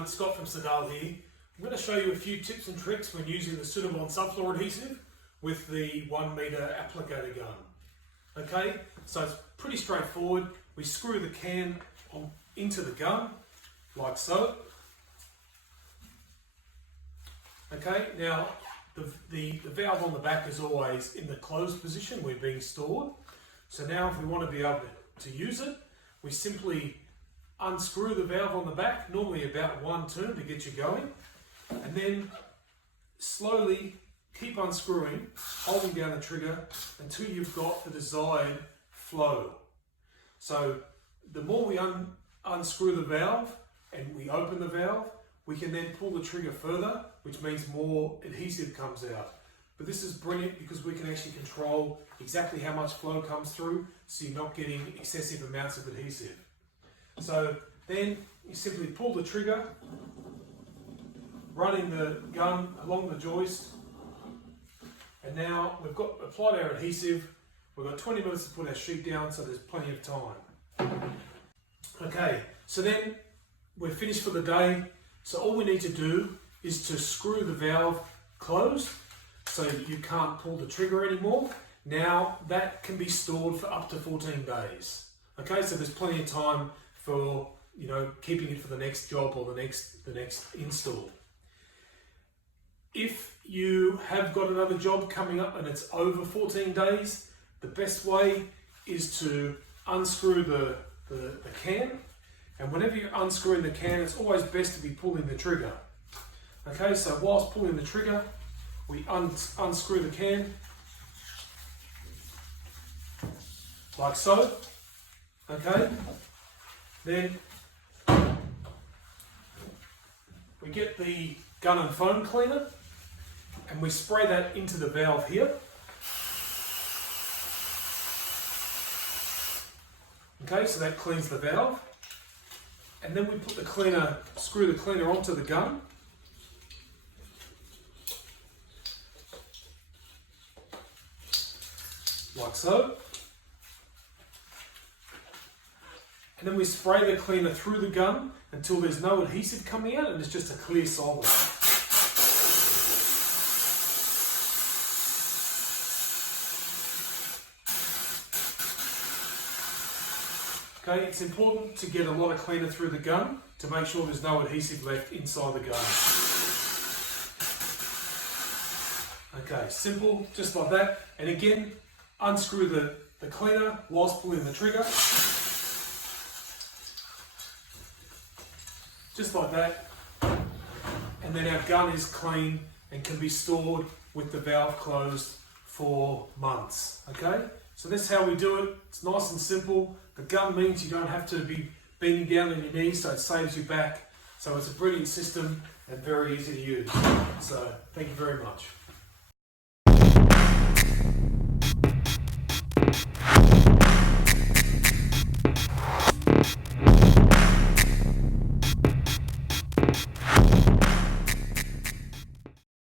everyone, it's Scott from Soudabond here. I'm going to show you a few tips and tricks when using the Soudabond Subfloor adhesive with the 1 metre applicator gun. Okay, so it's pretty straightforward. We screw the can into the gun, like so. Okay, now the valve on the back is always in the closed position where being stored. So now if we want to be able to use it, we simply unscrew the valve on the back, normally about one turn to get you going, and then slowly keep unscrewing, holding down the trigger until you've got the desired flow. So the more we unscrew the valve and we open the valve, we can then pull the trigger further, which means more adhesive comes out. But this is brilliant because we can actually control exactly how much flow comes through, so you're not getting excessive amounts of adhesive. So then you simply pull the trigger, running the gun along the joist, and now we've got applied our adhesive. We've got 20 minutes to put our sheet down, so there's plenty of time. Okay, so then we're finished for the day. So all we need to do is to screw the valve closed so you can't pull the trigger anymore. Now that can be stored for up to 14 days. Okay, so there's plenty of time for keeping it for the next job or the next install. If you have got another job coming up and it's over 14 days, the best way is to unscrew the can. And whenever you're unscrewing the can, it's always best to be pulling the trigger. Okay, so whilst pulling the trigger, we unscrew the can, like so. Okay, then we get the gun and foam cleaner and we spray that into the valve here. Okay, so that cleans the valve. And then we put the cleaner, screw the cleaner onto the gun. Like so. And then we spray the cleaner through the gun until there's no adhesive coming out and it's just a clear solid. Okay, it's important to get a lot of cleaner through the gun to make sure there's no adhesive left inside the gun. Okay, simple, just like that. And again, unscrew the cleaner whilst pulling the trigger. Just like that. And then our gun is clean and can be stored with the valve closed for months. Okay, so that's how we do it. It's nice and simple. The gun means you don't have to be bending down on your knees, so it saves you back. So it's a brilliant system and very easy to use. So thank you very much.